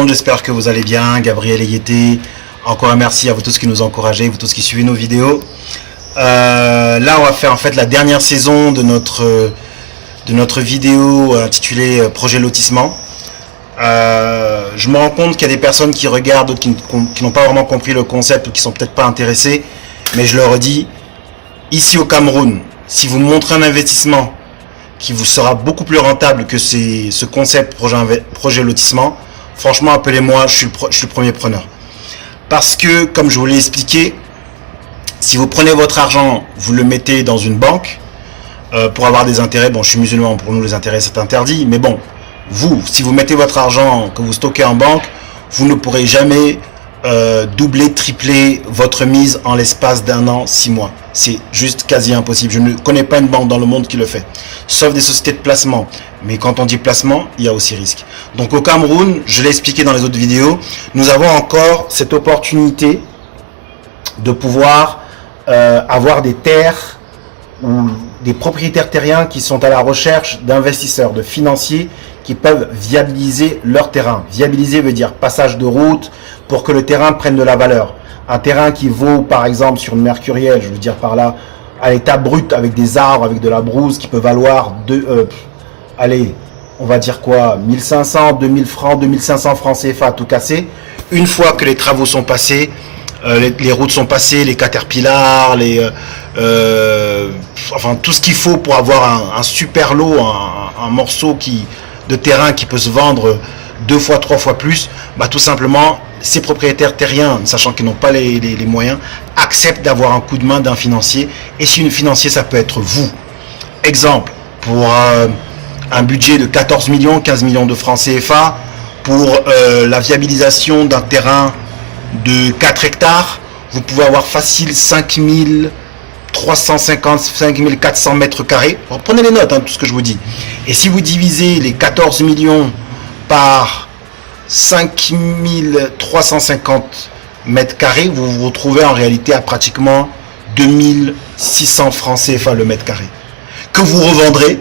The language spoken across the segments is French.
monde, j'espère que vous allez bien. Gabriel Eyété, encore un merci à vous tous qui nous encouragez, vous tous qui suivez nos vidéos. Là, on va faire en fait la dernière saison de notre vidéo intitulée Projet Lotissement. Je me rends compte qu'il y a des personnes qui regardent, d'autres qui n'ont pas vraiment compris le concept ou qui sont peut-être pas intéressés. Mais je leur dis, ici au Cameroun, si vous montrez un investissement qui vous sera beaucoup plus rentable que ce concept projet lotissement, franchement, appelez-moi, je suis le premier preneur. Parce que, comme je vous l'ai expliqué, si vous prenez votre argent, vous le mettez dans une banque, pour avoir des intérêts, bon, je suis musulman, pour nous les intérêts c'est interdit, mais bon, vous, si vous mettez votre argent que vous stockez en banque, vous ne pourrez jamais doubler, tripler votre mise en l'espace d'un an, 6 mois. C'est juste quasi impossible. Je ne connais pas une banque dans le monde qui le fait, sauf des sociétés de placement. Mais quand on dit placement, il y a aussi risque. Donc au Cameroun, je l'ai expliqué dans les autres vidéos, nous avons encore cette opportunité de pouvoir avoir des terres ou des propriétaires terriens qui sont à la recherche d'investisseurs, de financiers qui peuvent viabiliser leur terrain. Viabiliser veut dire passage de route pour que le terrain prenne de la valeur. Un terrain qui vaut, par exemple, sur une mercurielle, je veux dire par là, à l'état brut, avec des arbres, avec de la brousse, qui peut valoir, allez, on va dire quoi, 1500, 2000 francs, 2500 francs CFA, tout cassé. Une fois que les travaux sont passés, les routes sont passées, les caterpillars, enfin tout ce qu'il faut pour avoir un super lot, un morceau de terrain qui peut se vendre 2 fois, 3 fois plus, bah tout simplement, ces propriétaires terriens, sachant qu'ils n'ont pas les moyens, acceptent d'avoir un coup de main d'un financier. Et si un financier, ça peut être vous. Exemple, pour un budget de 14 millions, 15 millions de francs CFA, pour la viabilisation d'un terrain de 4 hectares, vous pouvez avoir facile 5350, 5400 mètres carrés. Alors, prenez les notes, hein, tout ce que je vous dis. Et si vous divisez les 14 millions par 5350 mètres carrés, vous vous retrouvez en réalité à pratiquement 2600 francs CFA le mètre carré. Que vous revendrez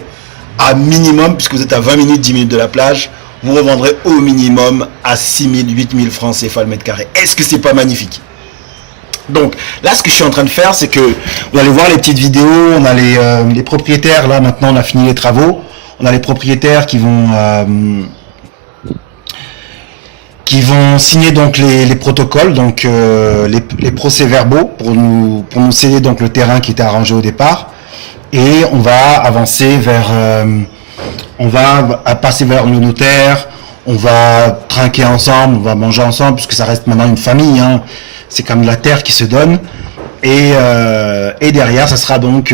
à minimum, puisque vous êtes à 20 minutes, 10 minutes de la plage, vous revendrez au minimum à 6000, 8000 francs CFA le mètre carré. Est-ce que c'est pas magnifique? Donc là, ce que je suis en train de faire, c'est que vous allez voir les petites vidéos, on a les propriétaires, là maintenant on a fini les travaux, on a les propriétaires qui vont signer donc les protocoles, donc les procès-verbaux pour nous céder donc le terrain qui était arrangé au départ, et on va avancer passer vers le notaire, on va trinquer ensemble, on va manger ensemble, puisque ça reste maintenant une famille, hein. C'est comme la terre qui se donne, et derrière ça sera donc,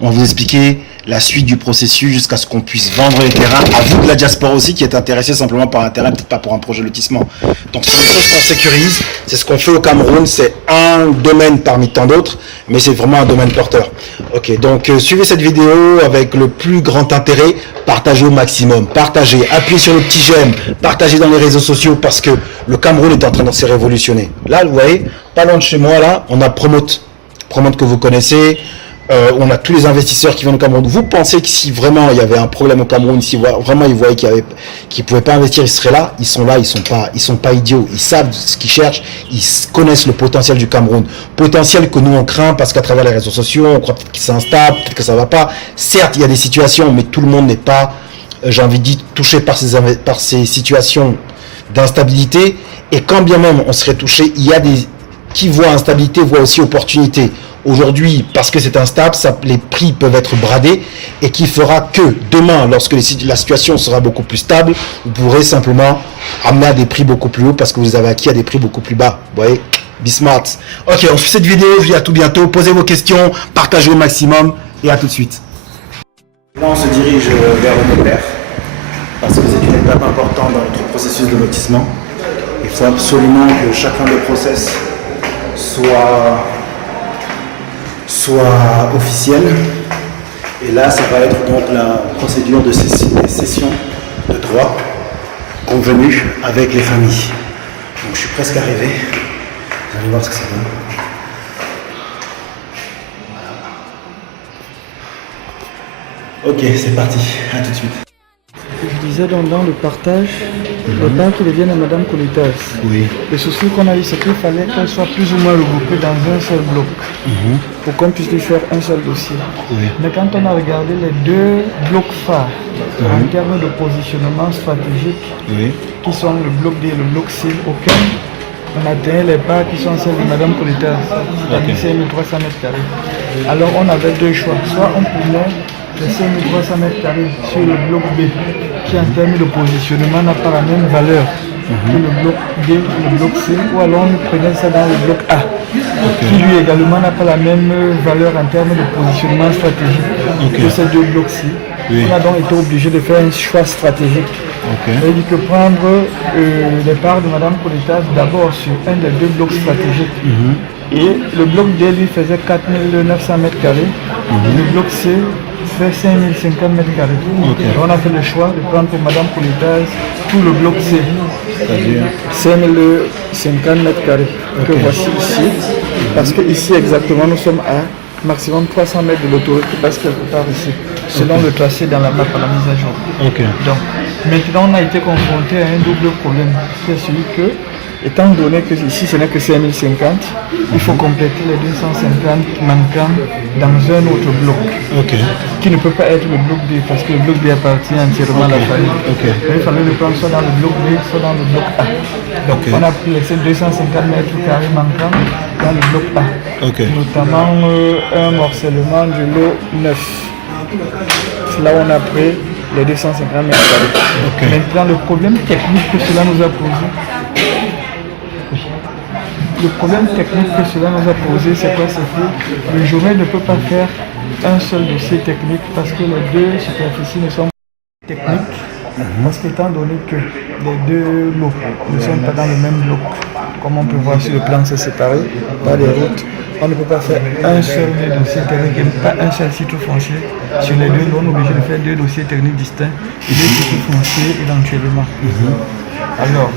on va vous expliquer la suite du processus jusqu'à ce qu'on puisse vendre les terrains à vous de la diaspora aussi qui est intéressé simplement par un terrain, peut-être pas pour un projet lotissement. Donc c'est des choses qu'on sécurise, c'est ce qu'on fait au Cameroun, c'est un domaine parmi tant d'autres, mais c'est vraiment un domaine porteur. Ok, donc suivez cette vidéo avec le plus grand intérêt, partagez au maximum, partagez, appuyez sur le petit j'aime, partagez dans les réseaux sociaux parce que le Cameroun est en train de se révolutionner. Là, vous voyez, pas loin de chez moi, là, on a Promote que vous connaissez. On a tous les investisseurs qui viennent au Cameroun. Vous pensez que si vraiment il y avait un problème au Cameroun, si vraiment ils voyaient qu'ils pouvaient pas investir, ils seraient là. Ils sont là, ils sont pas idiots. Ils savent ce qu'ils cherchent. Ils connaissent le potentiel du Cameroun. Potentiel que nous on craint parce qu'à travers les réseaux sociaux, on croit peut-être qu'il s'installe, peut-être que ça va pas. Certes, il y a des situations, mais tout le monde n'est pas, j'ai envie de dire, touché par ces situations d'instabilité. Et quand bien même on serait touché, il y a des qui voient instabilité, voient aussi opportunité. Aujourd'hui, parce que c'est instable, les prix peuvent être bradés et qui fera que demain, lorsque la situation sera beaucoup plus stable, vous pourrez simplement amener à des prix beaucoup plus hauts parce que vous avez acquis à des prix beaucoup plus bas. Vous voyez, be smart. Ok, on suit cette vidéo, je vous dis à tout bientôt. Posez vos questions, partagez au maximum et à tout de suite. Là, on se dirige vers le notaire parce que c'est une étape importante dans notre processus de lotissement. Il faut absolument que chacun des process soit officiel. Et là, ça va être donc la procédure de cession de droit convenue avec les familles. Donc je suis presque arrivé. Vous allez voir ce que ça donne. Voilà. Ok, c'est parti. À tout de suite. Je disais dans le partage. les parts qui deviennent à Madame Colitas. Oui. Le souci qu'on a eu, c'est qu'il fallait qu'elles soient plus ou moins regroupées dans un seul bloc pour qu'on puisse lui faire un seul dossier. Oui. Mais quand on a regardé les deux blocs phares en termes de positionnement stratégique, Oui. qui sont le bloc D et le bloc C, auquel on atteint les parts qui sont celles de Madame Colitas, c'est-à-dire 5300 mètres carrés. Alors on avait deux choix. Soit on prenait les 5300 mètres carrés sur le bloc B, qui en termes de positionnement n'a pas la même valeur que le bloc D ou le bloc C, ou alors on prenait ça dans le bloc A, qui lui également n'a pas la même valeur en termes de positionnement stratégique que ces deux blocs-ci. Oui. On a donc été obligé de faire un choix stratégique. C'est-à-dire que prendre les parts de Madame Colitas d'abord sur un des deux blocs stratégiques. Et le bloc D lui faisait 4900 mètres carrés. Le bloc C fait 5050 mètres carrés. On a fait le choix de prendre pour Madame Colitas tout le bloc C. 5050 mètres carrés. Que voici ici. Parce que ici exactement nous sommes à maximum 300 mètres de l'autoroute qui passe quelque part ici. Selon le tracé dans la map à la mise à jour. Donc, maintenant on a été confronté à un double problème. C'est celui que, étant donné que ici ce n'est que 5050, il faut compléter les 250 manquants dans un autre bloc. Qui ne peut pas être le bloc D parce que le bloc D appartient entièrement à la famille. Il fallait le prendre soit dans le bloc D, soit dans le bloc A. Donc on a pris ces 250 mètres carrés manquants dans le bloc A. Notamment un morcellement du lot 9. C'est là où on a pris les 250 mètres carrés. Maintenant, le problème technique que cela nous a posé, c'est quoi? C'est que le journal ne peut pas faire un seul dossier technique parce que les deux superficies ne sont pas techniques. Parce qu'étant donné que les deux lots ne sont pas dans le même bloc, comme on peut voir sur le plan, c'est séparé par des routes, on ne peut pas faire un seul dossier technique, pas un seul titre foncier. Sur les deux lots, on est obligé de faire deux dossiers techniques distincts et deux titres fonciers éventuellement. Alors,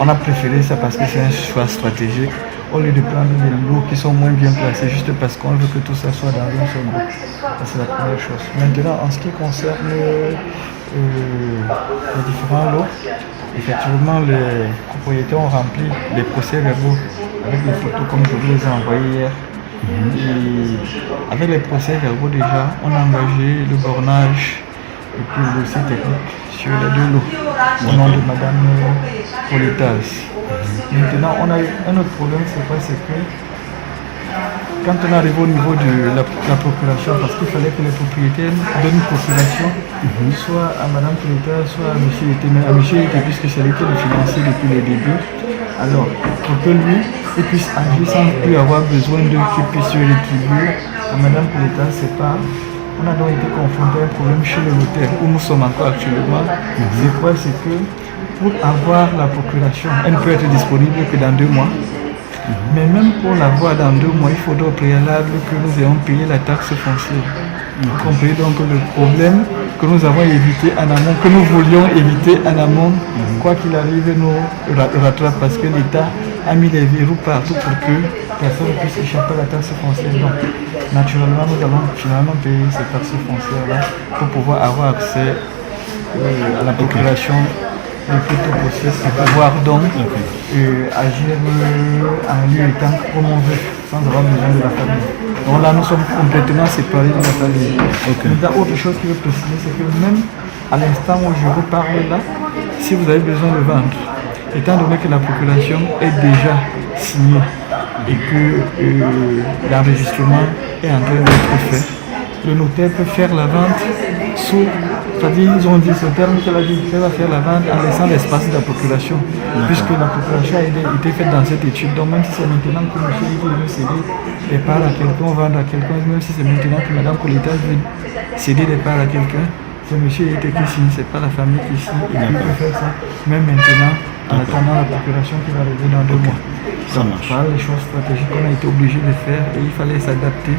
on a préféré ça parce que c'est un choix stratégique, au lieu de prendre des lots qui sont moins bien placés, juste parce qu'on veut que tout ça soit dans un seul bloc. C'est la première chose. Maintenant, en ce qui concerne les différents lots, effectivement, les propriétaires ont rempli les procès-verbaux avec les photos comme je vous les ai envoyées hier. Et avec les procès-verbaux déjà, on a engagé le bornage et puis le dossier technique sur les deux lots au nom de Madame Colitas. Maintenant, on a eu un autre problème, c'est quoi? C'est que quand on arrive au niveau de la procuration, parce qu'il fallait que les propriétaires donnent une procuration, soit à Madame Colitas, soit à M. Yete, mais à M. Yete, puisque c'est lui qui le financier depuis le début. Alors, pour que lui, il puisse agir sans plus avoir besoin de qu'il puisse se rétribuer à Madame Colitas, c'est pas. On a donc été confronté à un problème chez le notaire où nous sommes encore actuellement. C'est quoi? C'est que pour avoir la procuration, elle ne peut être disponible que dans 2 mois. Mais même pour l'avoir dans 2 mois, il faudra au préalable que nous ayons payé la taxe foncière. Vous comprenez donc le problème que nous avons évité en amont, que nous voulions éviter en amont, quoi qu'il arrive, nous rattrape parce que l'État a mis les verrous partout pour que personne ne puisse échapper à la taxe foncière. Donc, naturellement, nous allons finalement payer cette taxe foncière-là pour pouvoir avoir accès à la procuration le plus tôt possible, pour pouvoir donc agir en lieu et temps comme on veut, sans avoir besoin de la famille. Donc là, nous sommes complètement séparés de la famille. Maintenant, autre chose qui veut préciser, c'est que même à l'instant où je vous parle là, si vous avez besoin de vendre, étant donné que la procuration est déjà signée et que l'enregistrement est en train d'être fait, le notaire peut faire la vente sous, c'est-à-dire ils ont dit ce terme qu'elle a dit, elle va faire la vente en laissant l'espace de la procuration, puisque la procuration a été faite dans cette étude. Donc même si c'est maintenant que M. Yete veut céder des parts à quelqu'un, vendre à quelqu'un, même si c'est maintenant que Mme Colitas veut céder des parts à quelqu'un, c'est M. Yete qui signe, c'est pas la famille qui signe, et qui peut faire ça, même maintenant, en attendant la procuration qui va arriver dans 2 mois. Donc voilà les choses stratégiques qu'on a été obligé de faire et il fallait s'adapter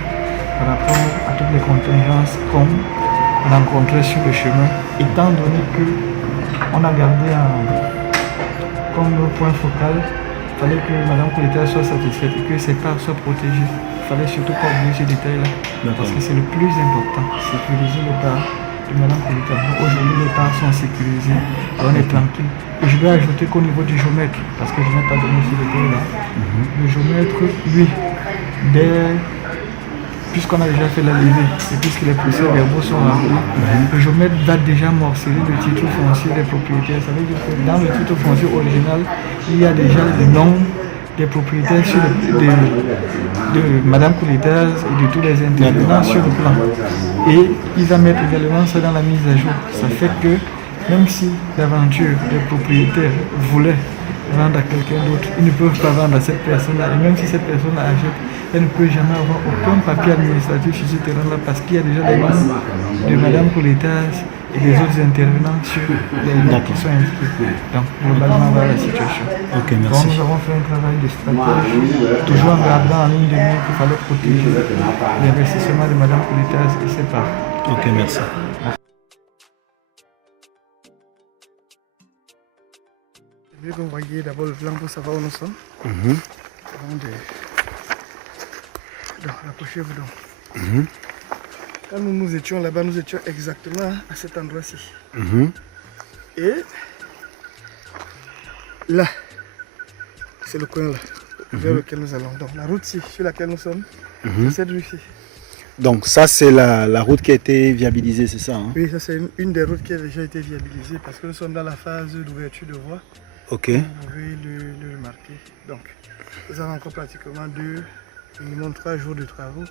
par rapport à toutes les contingences qu'on rencontrait sur le chemin, étant donné qu'on a gardé comme point focal, il fallait que Mme Colitas soit satisfaite et que ses parts soient protégées. Il fallait surtout pas oublier ce détail-là, parce que c'est le plus important, sécuriser les parts de Madame Colita. Aujourd'hui, les parts sont sécurisées, on est tranquille. Et je dois ajouter qu'au niveau du géomètre, parce que je n'ai pas donné ce détail là, le géomètre, lui, puisqu'on a déjà fait la levée et puisque les procès verbaux sont remplis, le géomètre va déjà morceler le titre foncier des propriétaires. Ça veut dire que dans le titre foncier original, il y a déjà le nom des propriétaires de Madame Couletas et de tous les intervenants sur le plan. Et il va mettre également ça dans la mise à jour. Ça fait que même si l'aventure des propriétaires voulait vendre à quelqu'un d'autre, ils ne peuvent pas vendre à cette personne-là. Et même si cette personne achète, elle ne peut jamais avoir aucun papier administratif sur ce terrain-là parce qu'il y a déjà les noms de Madame Couletas et des autres intervenants sur les noms qui sont inscrits. Donc, globalement, voilà la situation. Ok, merci. Donc, nous avons fait un travail de stratège, toujours en gardant en ligne de mire qu'il fallait protéger l'investissement de Madame Couletas et ses parts. Ok, merci. Je vais vous voyez d'abord le plan pour savoir où nous sommes. Avant de rapprochez-vous donc. Quand nous étions là-bas, nous étions exactement à cet endroit-ci. Et là, c'est le coin là, vers lequel nous allons. Donc la route-ci, sur laquelle nous sommes, c'est cette rue-ci. Donc ça c'est la route qui a été viabilisée, c'est ça, hein? Oui, ça c'est une des routes qui a déjà été viabilisée parce que nous sommes dans la phase d'ouverture de voie. Ok. Vous pouvez le remarquer. Donc, nous avons encore pratiquement minimum 3 jours de travaux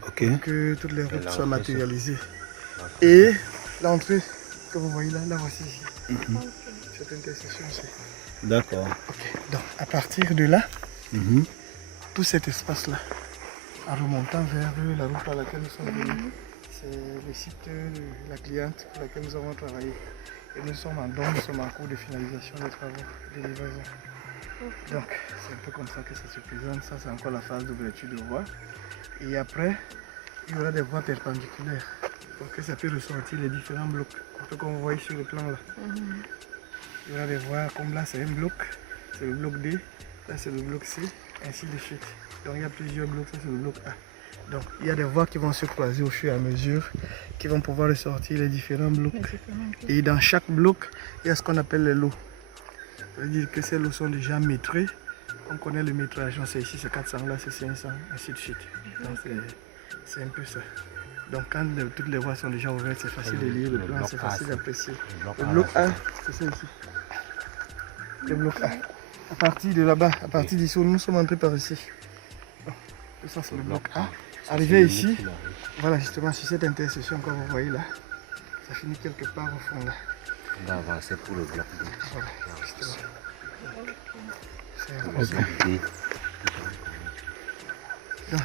pour que toutes les routes soient matérialisées. Et l'entrée que vous voyez là, voici ici. Cette intersection-ci. D'accord. Ok. Donc, à partir de là, tout cet espace-là, en remontant vers la route par laquelle nous sommes venus, c'est le site de la cliente pour laquelle nous avons travaillé. Et nous sommes en cours de finalisation des travaux de livraison. Donc, c'est un peu comme ça que ça se présente. Ça, c'est encore la phase d'ouverture de voie. Et après, il y aura des voies perpendiculaires pour que ça puisse ressortir les différents blocs. Un peu comme vous voyez sur le plan là. Il y aura des voies comme là, c'est un bloc. C'est le bloc D. Là, c'est le bloc C. Ainsi de suite. Donc, il y a plusieurs blocs. Ça, c'est le bloc A. Donc, il y a des voies qui vont se croiser au fur et à mesure, qui vont pouvoir ressortir les différents blocs. Et dans chaque bloc, il y a ce qu'on appelle les lots. Ça veut dire que ces lots sont déjà métrés. On connaît le métrage. Donc, c'est ici, c'est 400, là, c'est 500, ainsi de suite. Donc, c'est un peu ça. Donc, quand toutes les voies sont déjà ouvertes, c'est facile de lire le plan, c'est facile d'apprécier. Le bloc A, c'est ça ici. Le bloc A. À partir de là-bas, à partir d'ici, nous sommes entrés par ici. Bon, tout ça, c'est le bloc A. Arrivé ici, voilà justement sur cette intersection que vous voyez là, ça finit quelque part au fond là. On va avancer pour le bloc B. Voilà, justement.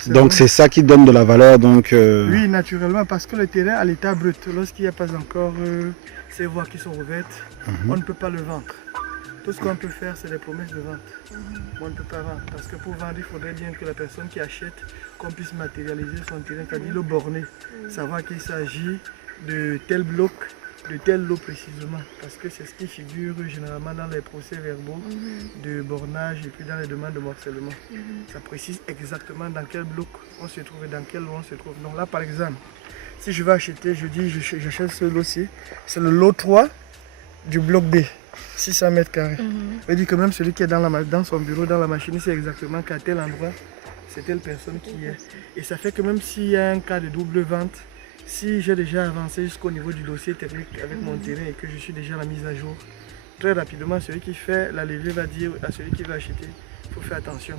Donc c'est ça qui donne de la valeur donc. Oui, naturellement, parce que le terrain à l'état brut, lorsqu'il n'y a pas encore ces voies qui sont ouvertes, on ne peut pas le vendre. Tout ce qu'on peut faire, c'est des promesses de vente. On ne peut pas vendre. Parce que pour vendre, il faudrait bien que la personne qui achète, qu'on puisse matérialiser son terrain, c'est-à-dire le borner. Savoir qu'il s'agit de tel bloc, de tel lot précisément. Parce que c'est ce qui figure généralement dans les procès verbaux de bornage et puis dans les demandes de morcellement. Ça précise exactement dans quel bloc on se trouve et dans quel lot on se trouve. Donc là, par exemple, si je vais acheter, je dis j'achète ce lot-ci, c'est le lot 3 du bloc B. 600 mètres carrés. Ça veut dire que même celui qui est dans son bureau, dans la machine, c'est exactement qu'à tel endroit, c'est telle personne qui est. Et ça fait que même s'il y a un cas de double vente, si j'ai déjà avancé jusqu'au niveau du dossier technique avec mon terrain et que je suis déjà à la mise à jour, très rapidement, celui qui fait la levée va dire à celui qui va acheter, il faut faire attention.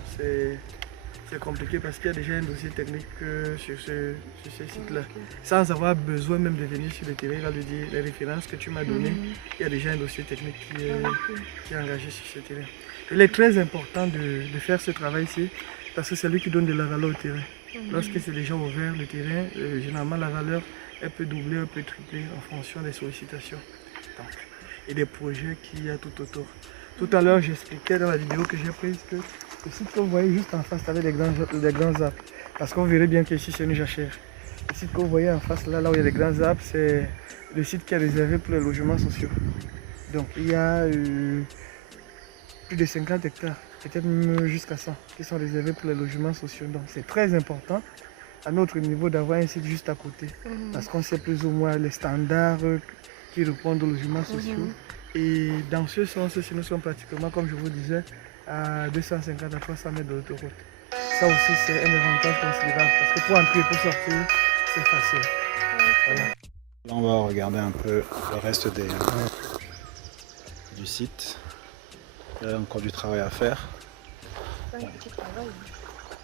C'est compliqué parce qu'il y a déjà un dossier technique sur ce site-là. Sans avoir besoin même de venir sur le terrain, il va lui dire les références que tu m'as données, il y a déjà un dossier technique qui est engagé sur ce terrain. Il est très important de faire ce travail-ci parce que c'est lui qui donne de la valeur au terrain. Lorsque c'est déjà ouvert le terrain, généralement la valeur elle peut doubler, elle peut tripler en fonction des sollicitations et des projets qu'il y a tout autour. Tout à l'heure, j'expliquais dans la vidéo que j'ai prise que le site que vous voyez juste en face avec des grands arbres. Parce qu'on verrait bien qu'ici c'est une jachère. Le site que vous voyez en face là où il y a des grands arbres, c'est le site qui est réservé pour les logements sociaux. Donc il y a plus de 50 hectares, peut-être même jusqu'à 100, qui sont réservés pour les logements sociaux. Donc c'est très important à notre niveau d'avoir un site juste à côté. Parce qu'on sait plus ou moins les standards qui répondent aux logements sociaux. Et dans ce sens, nous sommes pratiquement, comme je vous disais, à 250 à 300 mètres de l'autoroute. Ça aussi, c'est un avantage considérable parce que pour entrer et pour sortir, c'est facile. Voilà. Là, on va regarder un peu le reste du site. Il y a encore du travail à faire.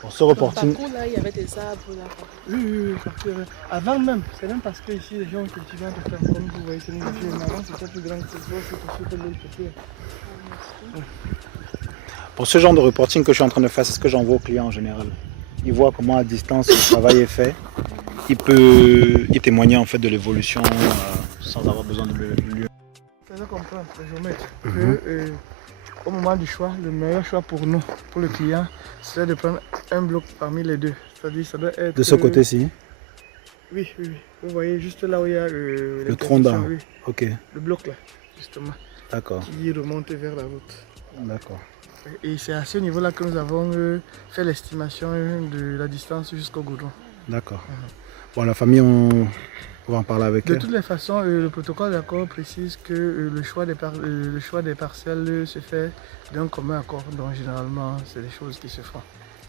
Pour ce reporting. Par contre, là, il y avait des arbres là. Oui, partout. Avant même, c'est même parce que ici les gens ont cultivé un peu comme vous voyez, c'est une nature. Mais avant, c'était plus grand que ce soit, c'est tout de l'autre côté. Pour ce genre de reporting que je suis en train de faire, c'est ce que j'envoie aux clients en général. Ils voient comment à distance le travail est fait. Il peut y témoigner en fait de l'évolution sans avoir besoin de lui. Faisons comprendre, le géomètre, que au moment du choix, le meilleur choix pour nous, pour le client, c'est de prendre un bloc parmi les deux. C'est-à-dire ça doit être... De ce côté-ci. Oui. Vous voyez juste là où il y a le tronc d'arbre. Oui. Ok. Le bloc là, justement. D'accord. Qui remonte vers la route. D'accord. Et c'est à ce niveau-là que nous avons fait l'estimation de la distance jusqu'au goudron. D'accord. Bon, la famille, on va en parler avec elle. De toutes les façons, le protocole d'accord précise que le choix des parcelles se fait d'un commun accord. Donc généralement, c'est des choses qui se font.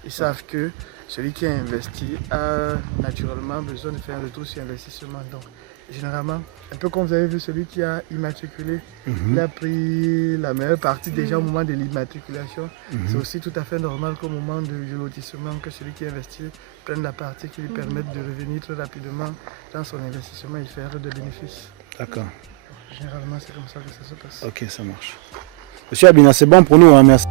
Ils savent que celui qui a investi a naturellement besoin de faire un retour sur investissement. Donc généralement, un peu comme vous avez vu, celui qui a immatriculé, il a pris la meilleure partie déjà au moment de l'immatriculation. C'est aussi tout à fait normal qu'au moment du lotissement, que celui qui investit prenne la partie qui lui permette de revenir très rapidement dans son investissement et faire de bénéfices. D'accord. Généralement, c'est comme ça que ça se passe. Ok, ça marche. Monsieur Abina, c'est bon pour nous, hein, merci.